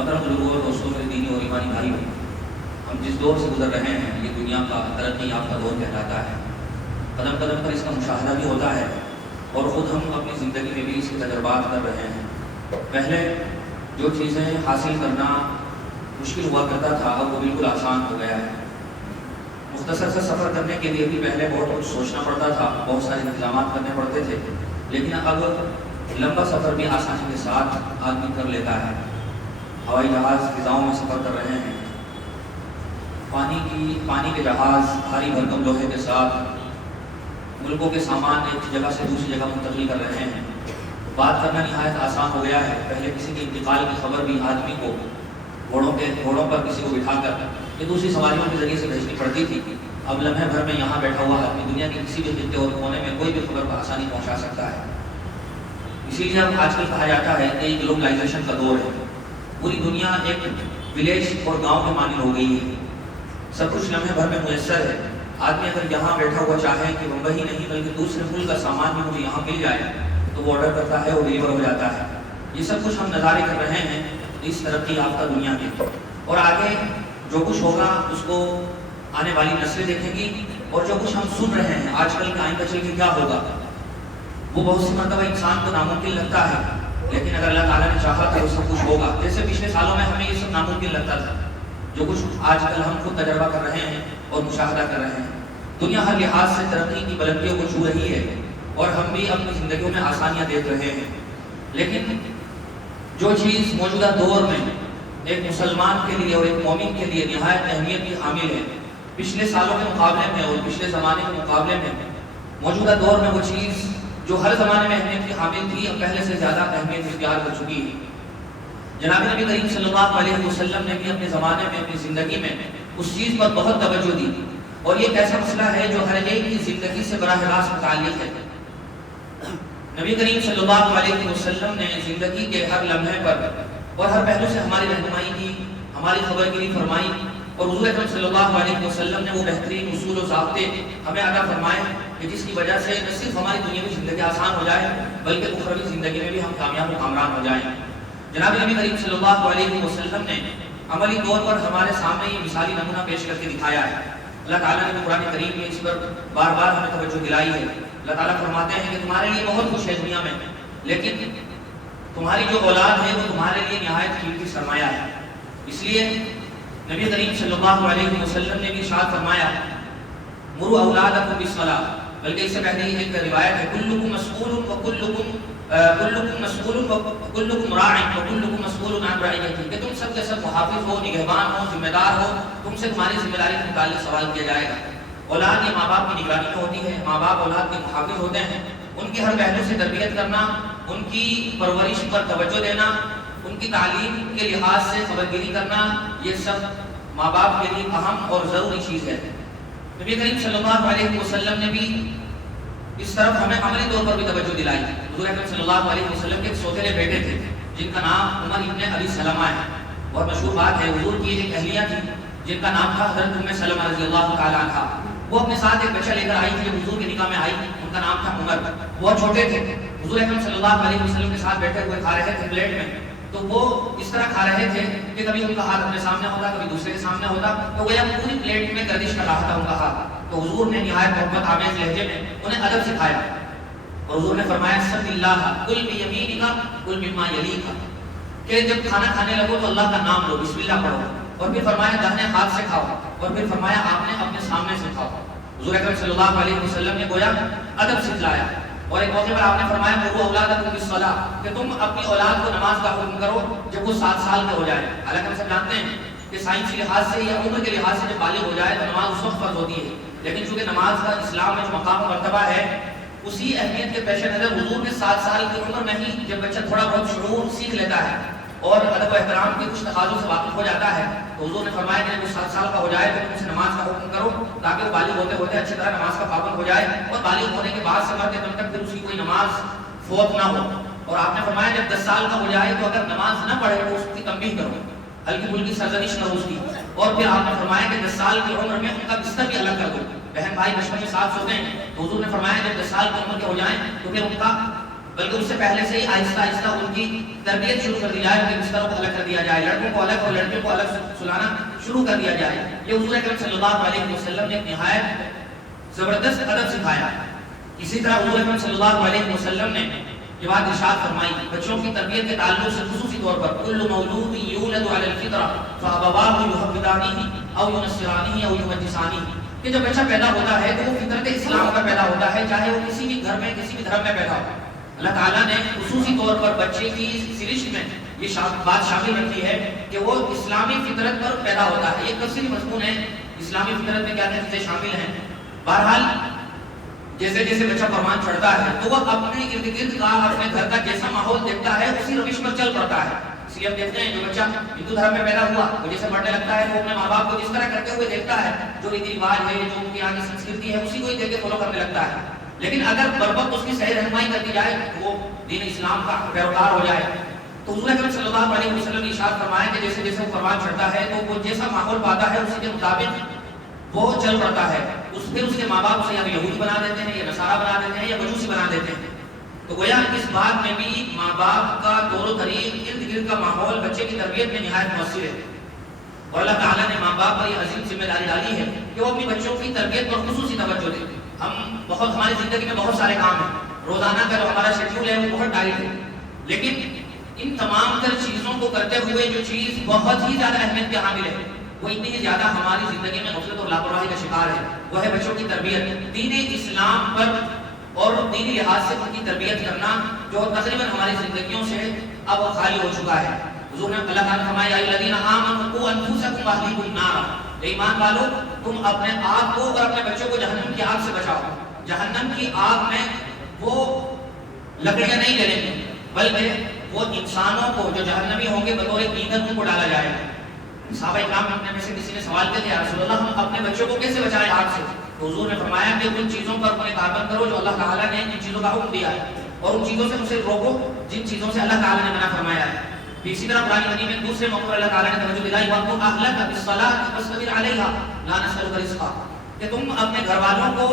محترم بزرگوں اور دوستوں، میرے دینی اور ایمانی بھائی، ہم جس دور سے گزر رہے ہیں یہ دنیا کا ترقی یافتہ دور کہلاتا ہے۔ قدم قدم پر اس کا مشاہدہ بھی ہوتا ہے اور خود ہم اپنی زندگی میں بھی اس کے تجربات کر رہے ہیں۔ پہلے جو چیزیں حاصل کرنا مشکل ہوا کرتا تھا اب وہ بالکل آسان ہو گیا ہے۔ مختصر سے سفر کرنے کے لیے بھی پہلے بہت کچھ سوچنا پڑتا تھا، بہت سارے انتظامات کرنے پڑتے تھے، لیکن اب لمبا سفر بھی آسانی کے ساتھ آدمی کر لیتا ہے۔ ہوائی جہاز فضاؤں میں سفر کر رہے ہیں، پانی کے جہاز بھاری بھرکم لوہے کے ساتھ ملکوں کے سامان ایک جگہ سے دوسری جگہ منتقل کر رہے ہیں۔ بات کرنا نہایت آسان ہو گیا ہے۔ پہلے کسی کے انتقال کی خبر بھی آدمی کو گھوڑوں پر کسی کو بٹھا کر یہ دوسری سواریوں کے ذریعے سے بھیجنی پڑتی تھی۔ اب لمحے بھر میں یہاں بیٹھا ہوا آدمی دنیا کے کسی بھی خطے اور کونے میں کوئی بھی خبر کو آسانی پہنچا سکتا ہے۔ اسی لیے اب آج کل کہا جاتا ہے کہ گلوبلائزیشن کا دور ہے۔ پوری دنیا ایک ولیج اور گاؤں کے مانند ہو گئی ہے، سب کچھ لمحے بھر میں میسر ہے۔ آدمی اگر یہاں بیٹھا ہوا چاہے کہ ممبئی نہیں بلکہ دوسرے ملک کا سامان بھی مجھے یہاں مل جائے تو وہ آرڈر کرتا ہے اور ڈلیور ہو جاتا ہے۔ یہ سب کچھ ہم نظارے کر رہے ہیں اس ترقی یافتہ دنیا میں، اور آگے جو کچھ ہوگا اس کو آنے والی نسلیں دیکھیں گی، اور جو کچھ ہم سن رہے ہیں آج کل کے آئندہ چل کے کیا ہوگا وہ بہت سی مرتبہ انسان کو ناممکن لگتا ہے، لیکن اگر اللہ تعالیٰ نے چاہا تو وہ سب کچھ ہوگا۔ جیسے پچھلے سالوں میں ہمیں یہ سب ناممکن لگتا تھا، جو کچھ آج کل ہم خود تجربہ کر رہے ہیں اور مشاہدہ کر رہے ہیں۔ دنیا ہر لحاظ سے ترقی کی بلندیوں کو چھو رہی ہے اور ہم بھی اپنی زندگیوں میں آسانیاں دیکھ رہے ہیں، لیکن جو چیز موجودہ دور میں ایک مسلمان کے لیے اور ایک مومن کے لیے نہایت اہمیت کی حامل ہے، پچھلے سالوں کے مقابلے میں اور پچھلے زمانے کے مقابلے میں موجودہ دور میں وہ چیز جو ہر زمانے میں اہمیت کی حامل تھی اب پہلے سے زیادہ اہمیت اختیار کر چکی ہے۔ جناب نبی کریم صلی اللہ علیہ وسلم نے بھی اپنے زمانے میں اپنی زندگی میں اس چیز پر بہت توجہ دی، اور یہ ایک ایسا مسئلہ ہے جو ہر ایک کی زندگی سے براہ راست متعلق ہے۔ نبی کریم صلی اللہ علیہ وسلم نے زندگی کے ہر لمحے پر اور ہر پہلو سے ہماری رہنمائی کی، ہماری خبرگیری فرمائی، اور حضور اکرم صلی اللہ علیہ وسلم نے وہ بہترین اصول و ضابطے ہمیں عطا فرمائے کہ جس کی وجہ سے نہ صرف ہماری دنیاوی زندگی آسان ہو جائے بلکہ اخروی زندگی میں بھی ہم کامیاب و کامران ہو جائیں۔ جناب نبی کریم صلی اللہ علیہ وسلم نے عملی طور پر ہمارے سامنے یہ مثالی نمونہ پیش کر کے دکھایا ہے۔ اللہ تعالیٰ نے قرآن کریم میں اس پر بار بار ہمیں توجہ دلائی ہے۔ اللہ تعالیٰ فرماتے ہیں کہ تمہارے لیے بہت کچھ ہے دنیا میں، لیکن تمہاری جو اولاد ہے وہ تمہارے لیے نہایت قیمتی سرمایہ ہے۔ اس لیے نبی کریم صلی اللہ علیہ وسلم نے بھی ارشاد فرمایا مروا اولادکم بالصلاۃ، بلکہ اس سے پہلے ایک روایت ہے کلکم مسئول وکلکم راع وکلکم مسئول عن رعیتہ، کہ تم سب کے سب محافظ ہو، نگہبان ہو، ذمہ دار ہو، تم سے تمہاری ذمہ داری کے متعلق سوال کیا جائے گا۔ اولاد یہ ماں باپ کی نگرانی میں ہوتی ہے، ماں باپ اولاد کے محافظ ہوتے ہیں، ان کے ہر پہلو سے تربیت کرنا، ان کی پرورش پر توجہ دینا، ان کی تعلیم کے لحاظ سے خبرگیری کرنا، یہ سب ماں باپ کے لیے اہم اور ضروری چیز ہے۔ نبی کریم صلی اللہ علیہ وسلم نے بھی اس طرف ہمیں عملی طور پر بھی توجہ دلائی۔ حضور اکرم صلی اللہ علیہ وسلم کے ایک سوتیلے بیٹے تھے جن کا نام عمر ابن ابی سلمہ ہے۔ بہت مشہور بات ہے، حضور کی ایک اہلیہ تھی جن کا نام تھا حضرت ام سلمہ رضی اللہ تعالی عنہا۔ وہ اپنے ساتھ ایک بچہ لے کر آئی تھی جب حضور کے نکاح میں آئی، ان کا نام تھا عمر۔ بہت چھوٹے تھے، حضور اکرم صلی اللہ علیہ وسلم کے ساتھ بیٹھے ہوئے کھا رہے تھے پلیٹ میں، تو وہ اس طرح کھا رہے تھے کہ کبھی ان کا ہاتھ اپنے سامنے ہوتا، کبھی دوسرے کے سامنے ہوتا، تو وہ پوری پلیٹ میں گردش کر رہا تھا ان کا ہاتھ۔ تو حضور نے نہایت محبت آمیز لہجے میں انہیں ادب سکھایا، اور حضور نے فرمایا سم اللہ کل بیمینک کل مما یلیک، کہ جب کھانا کھانے لگو تو اللہ کا نام لو، بسم اللہ پڑھو، اور پھر فرمایا داہنے ہاتھ سے کھاؤ، اور پھر فرمایا آپ نے اپنے سامنے سے کھاؤ۔ حضور اکرم صلی اللہ علیہ وسلم نے گویا ادب سکھلایا، اور ایک موقع پر آپ نے فرمایا مروا اولادکم بالصلاۃ، کہ تم اپنی اولاد کو نماز کا حکم کرو جب وہ 7 سال کے ہو جائے۔ حالانکہ ہم سب جانتے ہیں کہ سائنسی لحاظ سے یا عمر کے لحاظ سے جب بالغ ہو جائے تو نماز اس وقت فرض ہوتی ہے، لیکن چونکہ نماز کا اسلام میں جو مقام و مرتبہ ہے اسی اہمیت کے پیش نظر حضور نے 7 سال کی عمر میں ہی جب بچہ تھوڑا بہت شعور سیکھ لیتا ہے اور ادب و احترام کے کچھ تقاضوں سے واقف ہو جاتا ہے تو حضور نے فرمایا کہ جب وہ 7 سال کا ہو جائے تو تم اسے نماز کا حکم کرو تاکہ وہ بالغ ہوتے ہوتے اچھی طرح نماز کا پابند ہو جائے، اور بالغ ہونے کے بعد سے مرتے دم تک پھر اس کی کوئی نماز فوت نہ ہو۔ اور آپ نے فرمایا جب 10 سال کا ہو جائے تو اگر نماز نہ پڑھے تو اس کی تنبیہ کرو، ہلکی پھلکی سرزنش کرو اس کی، اور پھر آپ نے فرمایا کہ 10 سال کی عمر میں ان کا بستر بھی الگ کر دو۔ بہن بھائی بچپن میں ساتھ سوتے ہیں تو حضور نے فرمایا جب 10 سال کی عمر کے ہو جائیں تو پھر ان کا بلکہ اس سے پہلے سے ہی آہستہ آہستہ ان کی تربیت شروع کر دی جائے، ان کے بستروں کو الگ کر دیا جائے، لڑکوں کو الگ اور لڑکیوں کو الگ سلانا شروع کر دیا جائے۔ یہ حضور اکرم صلی اللہ علیہ وسلم نے ایک نہایت زبردست ادب سکھایا۔ اسی طرح حضور اکرم صلی اللہ علیہ وسلم نے یہ بات ارشاد فرمائی بچوں کی تربیت کے تعلق سے خصوصی طور پر کل مولود یولد علی الفطرہ فابواہ یحودانہ او ینصرانہ او یمجسانہ، کہ جب بچہ پیدا ہوتا ہے تو وہ فطرت اسلام کا پیدا ہوتا ہے، چاہے وہ کسی بھی گھر میں کسی بھی دھرم میں پیدا ہو۔ اللہ تعالیٰ نے خصوصی طور پر بچے کی سرشت میں یہ بات شامل رکھی ہے کہ وہ اسلامی فطرت پر پیدا ہوتا ہے۔ یہ تفصیلی مضمون ہے اسلامی فطرت میں کیا کیا چیزیں شامل ہیں۔ بہرحال جیسے جیسے بچہ فرمان چڑھتا ہے تو وہ اپنے ارد گرد کا اپنے گھر کا جیسا ماحول دیکھتا ہے اسی روش پر چل پڑتا ہے۔ اس لیے ہم دیکھتے ہیں جو بچہ ہندو دھرم میں پیدا ہوا وہ جیسے پڑھنے لگتا ہے وہ اپنے ماں باپ کو جس طرح کرتے ہوئے دیکھتا ہے، جو ریتی رواج ہے، جو ان کی یہاں کی سنسکرتی ہے، اسی کو ہی دیکھ کے فالو کرنے لگتا ہے۔ لیکن اگر بربط اس کی صحیح رہنمائی کر دی جائے وہ دین اسلام کا پیروکار ہو جائے تو حضور اکرم صلی اللہ علیہ وسلم نے ارشاد فرمایا کہ جیسے جیسے وہ فرمان چڑھتا ہے تو وہ جیسا ماحول پاتا ہے اسی کے مطابق وہ چل پڑتا ہے۔ پھر اس کے ماں باپ اسے یا یہودی بنا دیتے ہیں یا نصارہ بنا دیتے ہیں یا مجوسی بنا دیتے ہیں۔ تو گویا اس بات میں بھی ماں باپ کا طور و طریق، ارد گرد کا ماحول بچے کی تربیت میں نہایت مؤثر ہے، اور اللہ تعالیٰ نے ماں باپ پر یہ عظیم ذمہ داری ڈالی ہے کہ وہ اپنی بچوں کی تربیت پر خصوصی توجہ دیں۔ ہماری زندگی میں بہت سارے کام ہیں، روزانہ کا جو ہمارا شیڈیول ہے وہ بہت ٹائٹ ہے، لیکن ان تمام تر چیزوں کو کرتے ہوئے جو چیز بہت ہی زیادہ اہمیت کے حامل ہے وہ اتنی ہی زیادہ ہماری زندگی میں غفلت اور لاپرواہی کا شکار ہے، وہ ہے بچوں کی تربیت۔ دین اسلام پر اور دینی لحاظ سے ان کی تربیت کرنا جو تقریباً ہماری زندگیوں سے اب خالی ہو چکا ہے۔ حضور نے اللہ تعالیٰ نے فرمایا یا الذین آمنوا قوا انفسکم واہلیکم نارا، اے ایمان والو تم اپنے آپ کو اور اپنے بچوں کو جہنم کی آگ سے بچاؤ۔ جہنم کی آگ میں وہ لکڑیاں نہیں جلیں گی بلکہ وہ انسانوں کو جو جہنمی ہوں گے بطور ایندھن ان کو ڈالا جائے گا۔ صحابہ اکرام میں سے کسی نے سوال کیا کہ یا رسول اللہ ہم اپنے بچوں کو کیسے بچائیں آگ سے؟ تو حضور نے فرمایا کہ ان چیزوں پر انہیں پابند کرو جو اللہ تعالیٰ نے ان چیزوں کا حکم دیا ہے، اور ان چیزوں سے اسے روکو جن چیزوں سے اللہ تعالیٰ نے منع فرمایا ہے۔ اسی طرح قرآن مجید میں دوسرے موقع پر اللہ تعالیٰ نے توجہ دلائی وَأْمُرْ أَهْلَكَ بِالصَّلَاةِ وَاصْطَبِرْ عَلَيْهَا لَا نَسْأَلُكَ رِزْقًا، کہ تم اپنے گھر والوں کو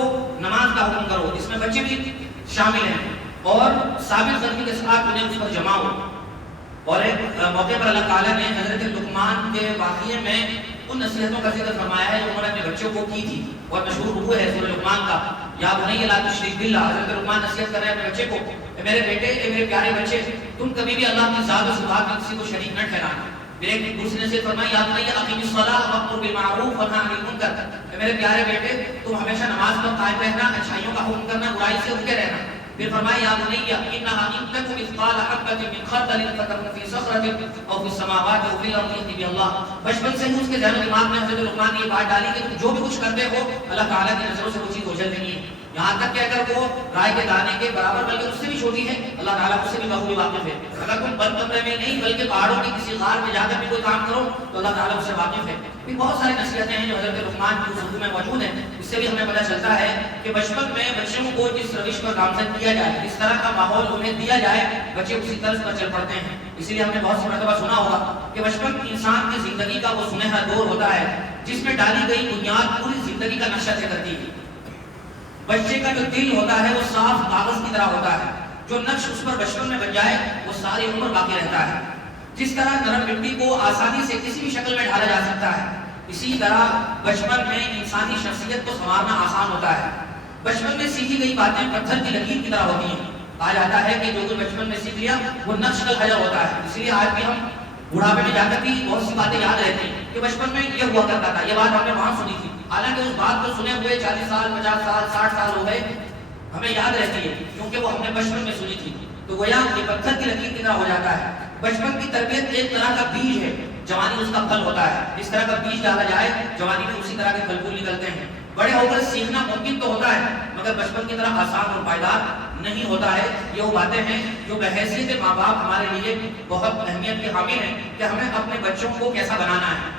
نماز کا حکم کرو، اس میں بچے بھی شامل ہیں، اور ثابت قدمی کے ساتھ انہیں اس پر جماؤ۔ اور ایک موقع پر اللہ تعالیٰ نے حضرت لقمان کے واقعے میں ان نصیحتوں کا ذکر فرمایا ہے جو انہوں نے اپنے بچوں کو کی تھی، اور مشہور رکوع ہے سورہ لقمان کا، یا بنی لا تشرک باللہ۔ حضرت لقمان نصیحت کر رہے ہیں اپنے بچے کو، اے میرے بیٹے، اے میرے پیارے بچے، تم کبھی بھی اللہ کی ذات و صفات میں کسی کو شریک نہ ٹھہرانا۔ پھر ایک دوسری نصیحت فرمائی یا بنی اقیم الصلاۃ وامر بالمعروف وانہی عن المنکر، اے میرے پیارے بیٹے تم ہمیشہ نماز پر قائم رہنا، اچھائیوں کا حکم کرنا، برائی سے روکے رہنا۔ پھر فرمایا یا بنی انہا ان تک مثقال حبۃ من خردل فتکن فی صخرۃ او فی السماوات او فی الارض یأتی بها۔ بچپن سے ہی اس کے ذہن و دماغ میں حضرت لقمان نے یہ بات ڈالی کہ تم جو بھی کچھ کرتے ہو اللہ تعالیٰ کی نظروں سے وہ چیز اوجھل نہیں ہے، یہاں تک کہ اگر وہ رائے کے دانے کے برابر بلکہ اس سے بھی چھوٹی ہے اللہ تعالیٰ اس سے بھی بخوبی واقف ہے۔ اگر تم بند کمرے میں نہیں بلکہ پہاڑوں کی کسی غار میں جا کر بھی کوئی کام کرو تو اللہ تعالیٰ اس سے واقف ہے۔ پھر بہت ساری نصیحتیں ہیں جو حضرت لقمان کی اردو میں موجود ہیں، اس سے بھی ہمیں پتہ چلتا ہے کہ بچپن میں بچوں کو جس روش پر گامزن کیا جائے، جس طرح کا ماحول انہیں دیا جائے، بچے اسی طرز پر چل پڑتے ہیں۔ اسی لیے ہم نے بہت سی مرتبہ سنا ہوگا کہ بچپن انسان کی زندگی کا وہ سنہرا دور ہوتا ہے جس میں ڈالی گئی بنیاد پوری زندگی کا نقشہ طے کرتی ہے۔ بچے کا جو دل ہوتا ہے وہ صاف کاغذ کی طرح ہوتا ہے، جو نقش اس پر بچپن میں بن جائے وہ ساری عمر باقی رہتا ہے۔ جس طرح نرم مٹی کو آسانی سے کسی بھی شکل میں ڈھالا جا سکتا ہے، اسی طرح بچپن میں انسانی شخصیت کو سنوارنا آسان ہوتا ہے۔ بچپن میں سیکھی گئی باتیں پتھر کی لکیر کی طرح ہوتی ہیں، کہا جاتا ہے کہ جو کچھ بچپن میں سیکھ لیا وہ نقش کل حجر ہوتا ہے۔ اس لیے آج بھی ہم بڑھاپے میں جا کر بھی بہت سی باتیں یاد رہتی ہیں کہ بچپن میں یہ ہوا کرتا تھا، یہ بات ہم نے وہاں سنی تھی، حالانکہ اس بات کو سنے ہوئے 40 سال 50 سال 60 سال ہو گئے، ہمیں یاد رہتی ہے کیونکہ وہ ہم نے بچپن میں سنی تھی۔ تو گویا یہ پتھر کی لکیر کی طرح ہو جاتا ہے۔ بچپن کی تربیت ایک طرح کا بیج ہے، جوانی اس کا پھل ہوتا ہے۔ اس طرح کا بیج ڈالا جائے جوانی میں اسی طرح کے پھل پھول نکلتے ہیں۔ بڑے ہو کر سیکھنا ممکن تو ہوتا ہے مگر بچپن کی طرح آسان اور پائیدار نہیں ہوتا ہے۔ یہ وہ باتیں ہیں جو بحیثیت ماں باپ ہمارے لیے بہت اہمیت کے حامل ہیں کہ ہمیں اپنے بچوں کو کیسا بنانا ہے۔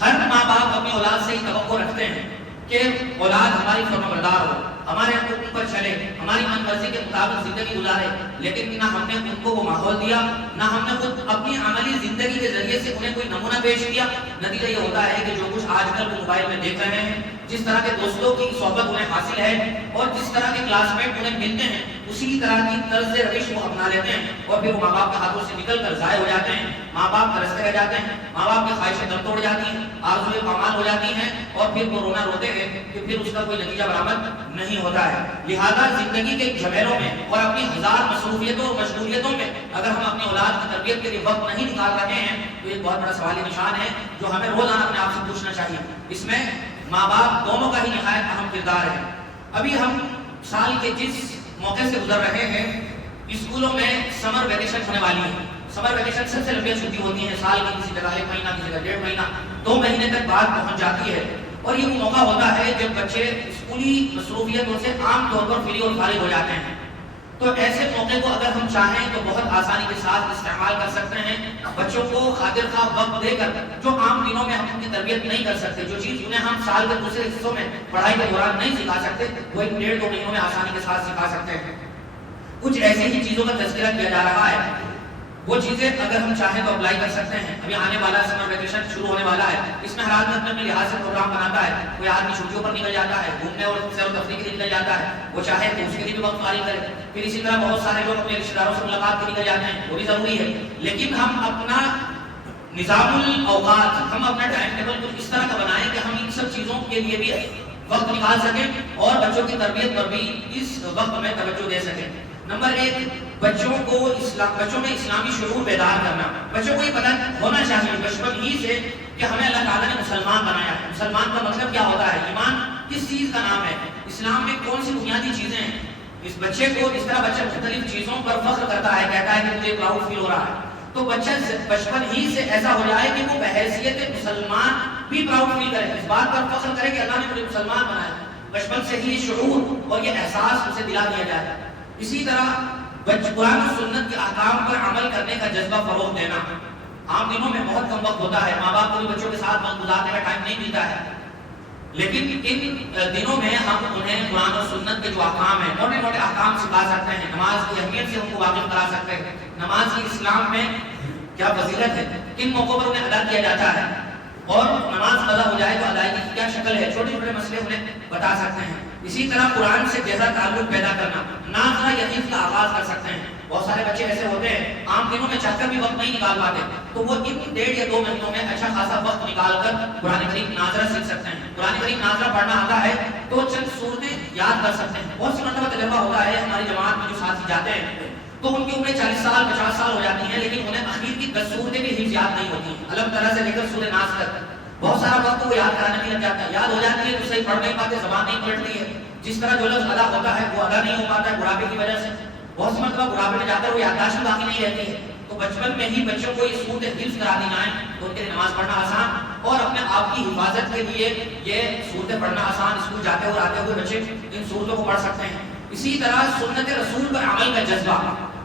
ہر ماں باپ اپنی اولاد سے یہ توقع رکھتے ہیں کہ اولاد ہماری فرمانبردار ہو، ہمارے حکم پر چلے، ہماری من مرضی کے مطابق زندگی گزارے، لیکن نہ ہم نے ان کو وہ ماحول دیا، نہ ہم نے خود اپنی عملی زندگی کے ذریعے سے انہیں کوئی نمونہ پیش کیا، نتیجہ یہ ہوتا ہے کہ جو کچھ آج کل وہ موبائل میں دیکھ رہے ہیں، جس طرح کے دوستوں کی صحبت انہیں حاصل ہے اور جس طرح کے کلاس میٹ انہیں ملتے ہیں، اسی طرح کی طرز روش وہ اپنا لیتے ہیں اور پھر وہ ماں باپ کے ہاتھوں سے نکل کر ضائع ہو جاتے ہیں، ماں باپ ترستے رہ جاتے ہیں، ماں باپ کی خواہشیں دم توڑ جاتی ہیں، آرزوئیں پامال ہو جاتی ہیں اور پھر وہ رونا روتے ہیں کہ پھر اس کا کوئی نتیجہ برآمد نہیں ہوتا ہے۔ لہذا زندگی کے جھمیلوں میں اور اپنی ہزار مصروفیتوں اور مشغولیتوں میں اگر ہم اپنی اولاد کی تربیت کے لیے وقت نہیں نکال رہے ہیں تو ایک بہت بڑا سوالی نشان ہے جو ہمیں روزانہ اپنے آپ سے پوچھنا چاہیے۔ اس میں ماں باپ دونوں کا ہی نہایت اہم کردار ہے۔ ابھی ہم سال کے جس موقع سے گزر رہے ہیں، اسکولوں میں سمر ویکیشن ہونے والی ہے۔ سمر ویکیشن سب سے لمبی چھٹی ہوتی ہے، سال کی کسی جگہ 1 مہینہ، کسی جگہ 1.5 مہینہ، 2 مہینے تک بعد پہنچ جاتی ہے اور یہ وہ موقع ہوتا ہے جب بچے اسکولی مصروفیتوں سے عام طور پر فری اور فارغ ہو جاتے ہیں۔ تو ایسے موقع کو اگر ہم چاہیں تو بہت آسانی کے ساتھ استعمال کر سکتے ہیں، بچوں کو خاطر خواہ وقت دے کر جو عام دنوں میں ہم ان کی تربیت نہیں کر سکتے، جو چیز انہیں ہم سال کے دوسرے حصوں میں پڑھائی کے دوران نہیں سکھا سکتے، وہ 1.5-2 مہینوں میں آسانی کے ساتھ سکھا سکتے ہیں۔ کچھ ایسی ہی چیزوں کا تذکرہ کیا جا رہا ہے، وہ چیزیں اگر ہم چاہیں تو اپلائی کر سکتے ہیں۔ ابھی آنے والا سمر ویکیشن شروع ہونے والا ہے، اس میں ہر آدمی اپنے لحاظ سے پروگرام بناتا ہے۔ کوئی آدمی چھٹیوں پر نکل جاتا ہے، گھومنے اور سیر و تفریح کے لیے نکل جاتا ہے، وہ چاہے تو اس کے لیے بھی وقت فارغ کرے۔ پھر اسی طرح بہت سارے لوگ اپنے رشتہ داروں سے ملاقات کے نکل جاتے ہیں، وہ بھی ضروری ہے، لیکن ہم اپنا نظام الاوقات، ہم اپنا ٹائم ٹیبل کچھ اس طرح کا بنائیں کہ ہم ان سب چیزوں کے لیے بھی وقت نکال سکیں اور بچوں کی تربیت پر بھی اس وقت میں توجہ دے سکیں۔ نمبر 1، بچوں میں اسلامی شعور بیدار کرنا۔ بچوں کو یہ پتہ ہونا چاہیے بچپن ہی سے کہ ہمیں اللہ تعالیٰ نے مسلمان بنایا ہے۔ مسلمان کا مطلب کیا ہوتا ہے؟ ایمان کس چیز کا نام ہے؟ اسلام میں کون سی بنیادی چیزیں ہیں؟ اس بچے کو جس طرح بچہ مختلف چیزوں پر فخر کرتا ہے، کہتا ہے کہ مجھے پراؤڈ فیل ہو رہا ہے، تو بچہ بچپن ہی سے ایسا ہو جائے کہ وہ بحیثیت مسلمان بھی پراؤڈ فیل کرے، اس بات پر فخر کرے کہ اللہ نے مجھے مسلمان بنایا۔ بچپن سے ہی شعور اور یہ احساس اسے دلا دیا جائے۔ اسی طرح قرآن و سنت کے احکام پر عمل کرنے کا جذبہ فروغ دینا۔ عام دنوں میں بہت کم وقت ہوتا ہے، ماں باپ کو بھی بچوں کے ساتھ وقت گزارنے کا ٹائم نہیں ملتا ہے، لیکن ان دنوں میں ہم انہیں قرآن و سنت کے جو احکام ہیں، موٹے موٹے احکام سکھا سکتے ہیں، نماز کی اہمیت سے ان کو واقف کرا سکتے ہیں، نماز کی اسلام میں کیا فضیلت ہے، کن موقعوں پر انہیں ادا کیا جاتا ہے، اور نماز قضا ہو جائے تو ادائیگی کی کیا شکل ہے، چھوٹے چھوٹے مسئلے انہیں بتا سکتے ہیں۔ اسی طرح قرآن سے گہرا تعلق پیدا کرنا، نازلہ یقین کا آغاز کر سکتے ہیں۔ بہت سارے بچے ایسے ہوتے ہیں عام دنوں میں چاہ کر بھی وقت نہیں نکال پاتے، تو وہ ان 1.5 یا 2 مہینوں میں اچھا خاصا وقت نکال کر قرآن کریم ناظرہ سیکھ سکتے ہیں۔ قرآن کریم ناظرہ پڑھنا آتا ہے تو چند سورتیں یاد کر سکتے ہیں۔ بہت سی مرتبہ تجربہ ہوتا ہے، ہماری جماعت میں جو ساتھی جاتے ہیں تو ان کی عمریں 40 سال 50 سال ہو جاتی ہیں، لیکن انہیں اخیر کی 10 صورتیں بھی حفظ یاد نہیں ہوتی ہیں، الگ طرح سے لے کر سورہ ناس تک بہت سارا وقت وہ یاد کرانے میں لگ جاتا ہے، یاد ہو جاتی ہے تو صحیح پڑھ نہیں پاتے، زبان نہیں پلٹتی ہے، جس طرح جو لفظ ادا ہوتا ہے وہ ادا نہیں ہو پاتا ہے بڑھاپے کی وجہ سے۔ بہت سی مرتبہ بڑھاپے میں جا کر وہ یادداشت باقی نہیں رہتی ہے، تو بچپن میں ہی بچوں کو یہ صورتیں حفظ کرا دی جائیں تو ان کے لیے نماز پڑھنا آسان اور اپنے آپ کی حفاظت کے لیے یہ صورتیں پڑھنا آسان، اسکول جاتے ہوئے آتے ہوئے بچے ان صورتوں کو پڑھ سکتے ہیں۔ اسی طرح سنت رسول پر عمل کا جذبہ،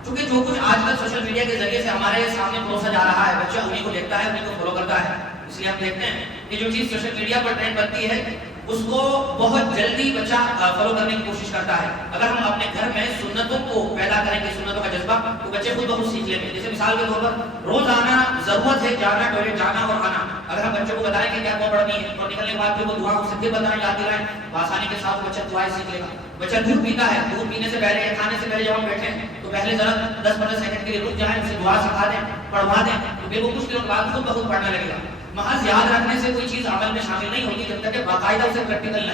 چونکہ جو کچھ آج کل سوشل میڈیا کے ذریعے سے ہمارے سامنے پروسا جا رہا ہے، بچہ انہیں کو دیکھتا ہے، انہیں کو فالو کرتا ہے، اس لیے ہم دیکھتے ہیں کہ جو چیز سوشل میڈیا پر ٹرینڈ بنتی ہے اس کو بہت جلدی بچہ فالو کرنے کی کوشش کرتا ہے۔ اگر ہم اپنے گھر میں سنتوں کو پیدا کریں گے، سنتوں کا جذبہ، تو بچے خود بخود سیکھ لیں گے۔ جیسے مثال کے طور پر روزانہ ضرورت ہے جانا، ٹوائلٹ جانا اور آنا، اگر ہم بچوں کو بتائیں کہ کیا دعا پڑھنی ہے اور نکلنے کے بعد پھر وہ دعا اسے پھر بتائیں، یاد دلائیں، تو آسانی کے ساتھ بچہ دعائیں سیکھ لے گا۔ بچہ دودھ پیتا ہے، دودھ پینے سے پہلے یا کھانے سے پہلے جب ہم بیٹھے ہیں تو پہلے ذرا 10-15 سیکنڈ کے لیے رک جائیں، اسے دعا سکھا دیں، پڑھوا دیں، تو پھر وہ کچھ دنوں کے بعد خود بخود پڑھنے لگے گا۔ محض یاد رکھنے سے کوئی چیز عمل میں شامل نہیں ہوتی جب تک کہ باقاعدہ اسے پریکٹیکل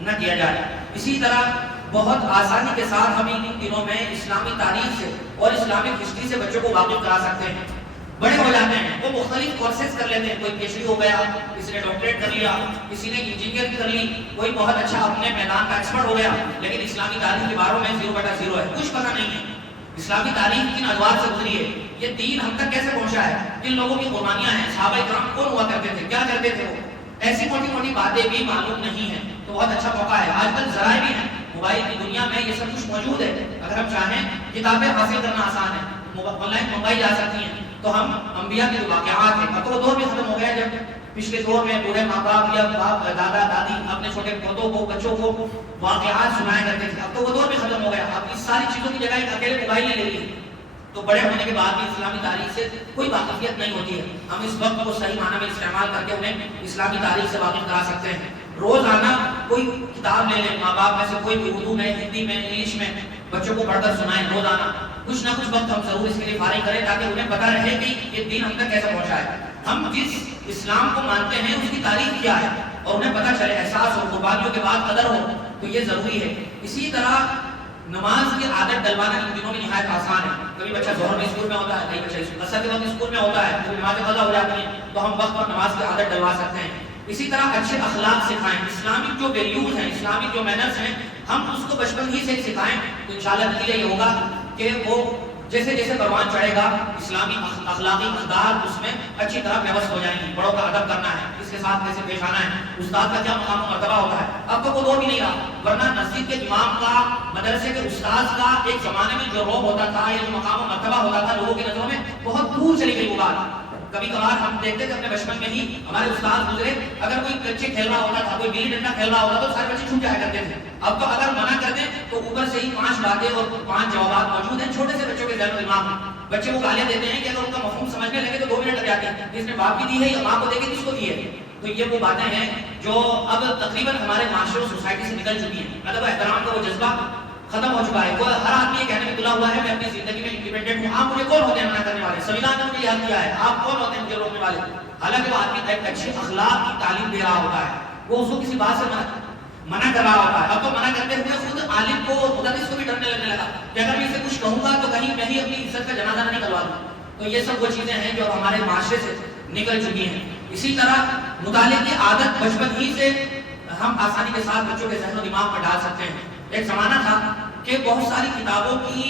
نہ کیا جائے۔ اسی طرح بہت آسانی کے ساتھ ہم ان دنوں میں اسلامی تاریخ سے اور اسلامک ہسٹری سے بچوں کو واقف کرا سکتے ہیں۔ بڑے ہو جاتے ہیں وہ مختلف کورسز کر لیتے ہیں، کوئی پی ایچ ڈی ہو گیا، کسی نے ڈاکٹریٹ کر لیا، کسی نے انجینئرنگ کر لی، کوئی بہت اچھا اپنے میدان کا ایکسپرٹ ہو گیا، لیکن اسلامی تاریخ کے باروں میں 0/0 ہے، کچھ پتہ نہیں ہے اسلامی تاریخ کن ادوار سے گزری ہے، یہ دین ہم تک کیسے پہنچا ہے، کن لوگوں کی قربانیاں ہیں، صحابہ کرام کون ہوا کرتے تھے، کیا کرتے تھے، وہ ایسی موٹی موٹی باتیں بھی معلوم نہیں ہیں، تو بہت اچھا موقع ہے۔ آج کل ذرائع بھی ہیں، موبائل کی دنیا میں یہ سب کچھ موجود ہے، اگر ہم چاہیں کتابیں حاصل کرنا آسان ہے، آن لائن منگائی جا سکتی ہیں، تو ہم انبیاء کے جو واقعات ہیں، اب تو وہ دور بھی ختم ہو گیا جب پچھلے دور میں بوڑھے ماں باپ یا باپ دادا دادی اپنے چھوٹے پوتوں کو بچوں کو واقعات سنایا کرتے تھے، اب تو وہ دور بھی ختم ہو گیا، اب اس ساری چیزوں کی جگہ ایک اکیلے موبائل نے لے لی، تو بڑے ہونے کے بعد بھی اسلامی تاریخ سے کوئی واقفیت نہیں ہوتی ہے. ہم اس وقت کو صحیح معنی میں استعمال کر کے انہیں اسلامی تاریخ سے واقف کرا سکتے ہیں. روزانہ کوئی کتاب لے لیں, ماں باپ میں سے کوئی بھی اردو میں, ہندی میں, انگلش میں بچوں کو پڑھ کر سنائیں. روزانہ کچھ نہ کچھ وقت ہم ضرور اس کے لیے فارغ کریں تاکہ انہیں پتہ رہے کہ یہ دین ہم تک کیسے پہنچا ہے, ہم جس اسلام کو مانتے ہیں اس کی تاریخ کیا ہے, اور انہیں پتہ چلے, احساس ہو, قربانیوں کے بعد قدر ہو. تو یہ ضروری ہے. اسی طرح نماز کی عادت ڈلوانا ان دنوں میں نہایت آسان ہے. کبھی بچہ ظہر میں اسکول میں ہوتا ہے, کئی بچہ عصر کے وقت اسکول میں ہوتا ہے, کبھی نماز قضا ہو جاتی ہے, تو ہم وقت پر نماز کی عادت ڈلوا سکتے ہیں. اسی طرح اچھے اخلاق سکھائیں. اسلامک جو ویلیوز ہیں, اسلامک جو مینرز ہیں, ہم اس کو بچپن ہی سے سکھائیں تو انشاءاللہ نتیجہ یہ ہوگا کہ وہ جیسے جیسے پروان چڑھے گا اسلامی اخلاقی اقدار اس میں اچھی طرح پیوست ہو جائیں گی. بڑوں کا ادب کرنا ہے, اس کے ساتھ کیسے پیش آنا ہے, استاد کا کیا مقام و مرتبہ ہوتا ہے. اب تو کوئی دور بھی نہیں رہا, ورنہ مسجد کے امام کا, مدرسے کے استاد کا ایک زمانے میں جو روب ہوتا تھا, یہ جو مقام و مرتبہ ہوتا تھا, لوگوں کی نظروں میں بہت دور چلی گئی وہ بات. کبھی کبھار ہم دیکھتے تھے اپنے بچپن میں ہی ہمارے استاد گزرے, اگر کوئی بچے کھیل رہا ہوتا تھا, کوئی گلی ڈنڈا کھیل رہا ہوتا تو سارے بچے چھوٹ جایا کرتے تھے. اب تو اگر منع کر دیں تو اوپر سے ہی 5 باتیں اور 5 جوابات موجود ہیں چھوٹے سے بچوں کے ذہن و دماغ میں. بچے وہ گالیاں دیتے ہیں کہ اگر ان کا مفہوم سمجھنے لگے تو 2 منٹ لگ جاتے ہیں. اس نے باپ کی دی ہے یا ماں کو دے کے کس کو دی ہے. تو یہ وہ باتیں ہیں جو اب تقریباً ہمارے معاشرے اور سوسائٹی سے نکل چکی ہیں. ادب و احترام کا وہ جذبہ ختم ہو چکا ہے. وہ ہر آدمی یہ کہنے میں تلا ہوا ہے میں اپنی زندگی میں انڈیپینڈنٹ ہوں. آپ مجھے کون ہوتے ہیں منع کرنے والے, سنویدھان نے مجھے یاد کیا ہے, آپ کون ہوتے ہیں مجھے روکنے والے. حالانکہ وہ آدمی ایک اچھے اخلاق کی تعلیم دے رہا ہوتا ہے, وہ اس کو کسی بات سے منع کر رہا ہوتا ہے. اب تو منع کرتے ہوئے خود عالم کو, مدرس کو بھی ڈرنے لگنے لگا کہ اگر میں اسے کچھ کہوں گا تو کہیں میں ہی اپنی عزت کا جنازہ نہ نکلوا دوں. تو یہ سب وہ چیزیں ہیں جو ہمارے معاشرے سے نکل چکی ہیں. اسی طرح مطالعے کی عادت بچپن ہی سے ہم آسانی کے ساتھ بچوں کے ذہن و دماغ میں ڈال سکتے ہیں. ایک زمانہ تھا کہ بہت ساری کتابوں کی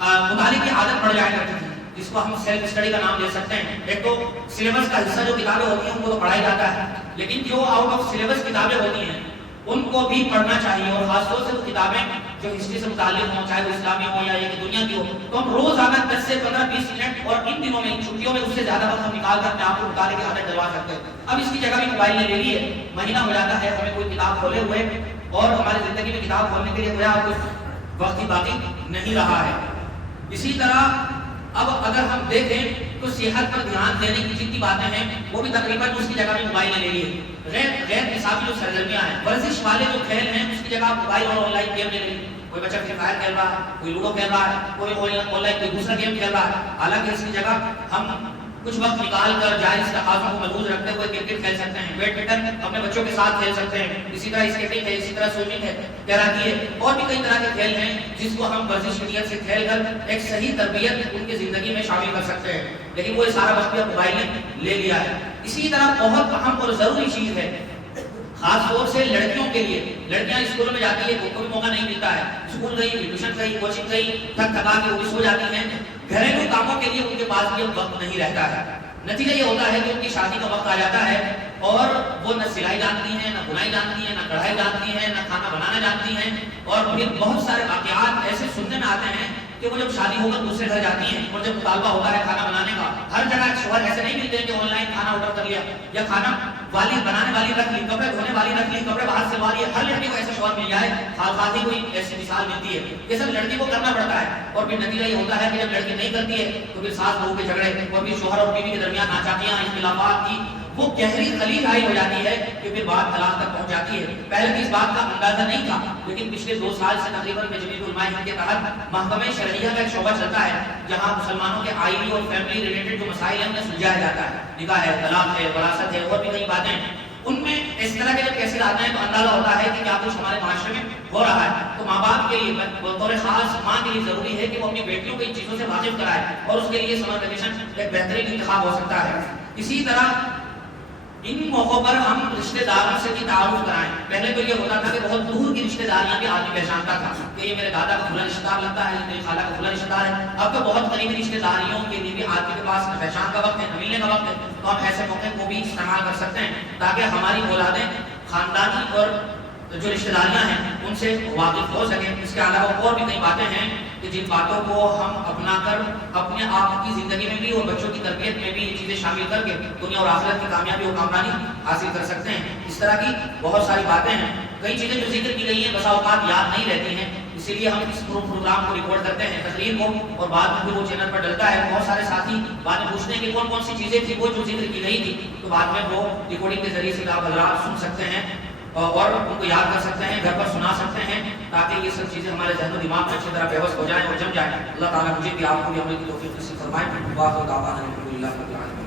مطالعے کی عادت پڑ جایا کرتی تھی, جس کو ہم سیلف اسٹڈی کا نام دے سکتے ہیں. ایک تو سلیبس کا حصہ جو کتابیں ہوتی ہیں ان کو تو پڑھایا جاتا ہے, لیکن جو آؤٹ آف سلیبس کتابیں ہوتی ہیں ان کو بھی پڑھنا چاہیے, اور خاص طور سے وہ کتابیں جو ہسٹری سے متعلق ہوں, چاہے وہ اسلامی ہو یا یہ دنیا کی ہو, تو ہم روزانہ 10 سے 15-20 منٹ, اور ان دنوں میں چھٹیوں میں اس سے زیادہ وقت ہم نکال کر اپنے آپ کو مطالعے کی عادت ڈلوا سکتے ہیں. اب اس کی جگہ بھی موبائل نے لے لی ہے. مہینہ ہو جاتا ہے ہمیں کوئی کتاب کھولے ہوئے, اور ہماری زندگی میں کتاب کھولنے کے لیے کوئی کچھ وقت ہی باقی نہیں رہا ہے. اسی طرح اب اگر ہم دیکھیں تو صحت پر دھیان دینے کی جتنی باتیں ہیں وہ بھی تقریباً اس کی جگہ بھی موبائل نے لے لی ہے. غیر نصابی جو سرگرمیاں ہیں, ورزش والے جو کھیل ہیں, اس کی جگہ موبائل اور آن لائن گیم لے لی. کوئی بچہ فری فائر کھیل رہا ہے, کوئی لوڈو کھیل رہا ہے, کوئی آن لائن کوئی دوسرا گیم کھیل رہا ہے. حالانکہ اس کی جگہ ہم کچھ وقت نکال کر جائز تقاضوں کو ملحوظ رکھتے ہوئے کرکٹ کھیل سکتے ہیں, بیڈمنٹن اپنے بچوں کے ساتھ کھیل سکتے ہیں. اسی طرح اسکیٹنگ ہے, اسی طرح سوئمنگ ہے, تیراکی ہے, اور بھی کئی طرح کے کھیل ہیں جس کو ہم ورزش کی نیت سے کھیل کر ایک صحیح تربیت ان کی زندگی میں شامل کر سکتے ہیں. لیکن وہ سارا وقت بھی موبائل نے لے لیا ہے. اسی طرح بہت اہم اور ضروری چیز ہے خاص طور سے لڑکیوں کے لیے. لڑکیاں اسکولوں میں جاتی ہیں, ان کو بھی موقع نہیں ملتا ہے, اسکول گئی, ٹیوشن گئی, کوچنگ گئی, تھک تھکا کے وہ بھی سو جاتی ہیں. گھریلو کاموں کے لیے ان کے پاس بھی وقت نہیں رہتا ہے. نتیجہ یہ ہوتا ہے کہ ان کی شادی کا وقت آ جاتا ہے اور وہ نہ سلائی جانتی ہیں, نہ بنائی جانتی ہیں, نہ کڑھائی جانتی ہیں, نہ کھانا بنانا جانتی ہیں. اور پھر بہت سارے واقعات ایسے سننے میں آتے ہیں کہ وہ جب شادی ہو کر دوسرے گھر جاتی ہیں اور جب مطالبہ ہوتا ہے کھانا بنانے کا, ہر جگہ شوہر ایسے نہیں ملتے ہیں کہ آن لائن کھانا آرڈر کر لیا, یا کھانا والی بنانے والی رکھ لی, کپڑے دھونے والی رکھ لی, کپڑے باہر سلوا لیے. ہر لڑکی کو ایسا شوہر مل جائے, خاص ہی کوئی ایسی مثال ملتی ہے. یہ سب لڑکی کو کرنا پڑتا ہے, اور پھر نتیجہ یہ ہوتا ہے کہ جب لڑکی نہیں کرتی ہے تو پھر ساس بہو کے جھگڑے, اور پھر شوہر اور بیوی کے درمیان ناچاکیاں, اختلافات کی وہ گہری خلیج عائد ہو جاتی ہے کہ پھر بات طلاق تک پہنچ جاتی ہے. پہلے بھی اس بات کا اندازہ نہیں تھا, لیکن پچھلے 2 سال سے تقریباً جمعیت علماء ہند کے تحت محکمہ شرعیہ کا ایک شعبہ چلتا ہے جہاں مسلمانوں کے آئینی اور فیملی ریلیٹڈ جو مسائل ہیں انہیں سلجھایا جاتا ہے. نکاح ہے, طلاق ہے, وراثت ہے, اور بھی کئی باتیں. ان میں اس طرح کے جب کیسے آتے ہیں تو اندازہ ہوتا ہے کہ کیا کچھ ہمارے معاشرے میں ہو رہا ہے. تو ماں باپ کے لیے بطور خاص ماں کے لیے ضروری ہے کہ وہ اپنی بیٹیوں کو ان چیزوں سے واقف کرائے, اور اس کے لیے سمر ویکیشن ایک بہترین انتخاب ہو سکتا ہے. اسی طرح ان موقعوں پر ہم رشتہ داروں سے بھی تعارف کرائیں. پہلے تو یہ ہوتا تھا کہ بہت دور کی رشتہ داریاں بھی آدمی پہچانتا تھا کہ یہ میرے دادا کا فلاں رشتہ دار لگتا ہے, میری خالہ کا فلاں رشتہ دار ہے. اب تو بہت قریبی رشتہ داریوں کے لیے بھی آدمی کے پاس پہچان کا وقت ہے, ملنے کا وقت ہے, تو ہم ایسے موقع کو بھی استعمال کر سکتے ہیں تاکہ ہماری اولادیں خاندانی اور جو رشتہ داریاں ہیں ان سے واقف ہو سکیں. اس کے علاوہ اور بھی کئی باتیں ہیں کہ جن باتوں کو ہم اپنا کر اپنے آپ کی زندگی میں بھی اور بچوں کی تربیت میں بھی یہ چیزیں شامل کر کے دنیا اور آخرت کی کامیابی اور کامرانی حاصل کر سکتے ہیں. اس طرح کی بہت ساری باتیں ہیں. کئی چیزیں جو ذکر کی گئی ہیں بسا اوقات یاد نہیں رہتی ہیں, اس اسی لیے ہم اس پروگرام کو ریکارڈ کرتے ہیں تقریر کو، اور بعد میں پھر وہ چینل پر ڈلتا ہے. بہت سارے ساتھی بعد میں پوچھتے ہیں کہ کون کون سی چیزیں تھیں وہ جو ذکر کی نہیں تھی، تو بعد میں وہ ریکارڈنگ کے ذریعے سے آپ حضرات سن سکتے ہیں اور ان کو یاد کر سکتے ہیں، گھر پر سنا سکتے ہیں، تاکہ یہ سب چیزیں ہمارے ذہن و دماغ میں اچھی طرح بےبس ہو جائیں اور جم جائیں. اللہ تعالیٰ مجھے بھی آپ کو بھی عمل کی توفیق نصیب فرمائے. واخر دعوانا الحمدللہ رب العالمین.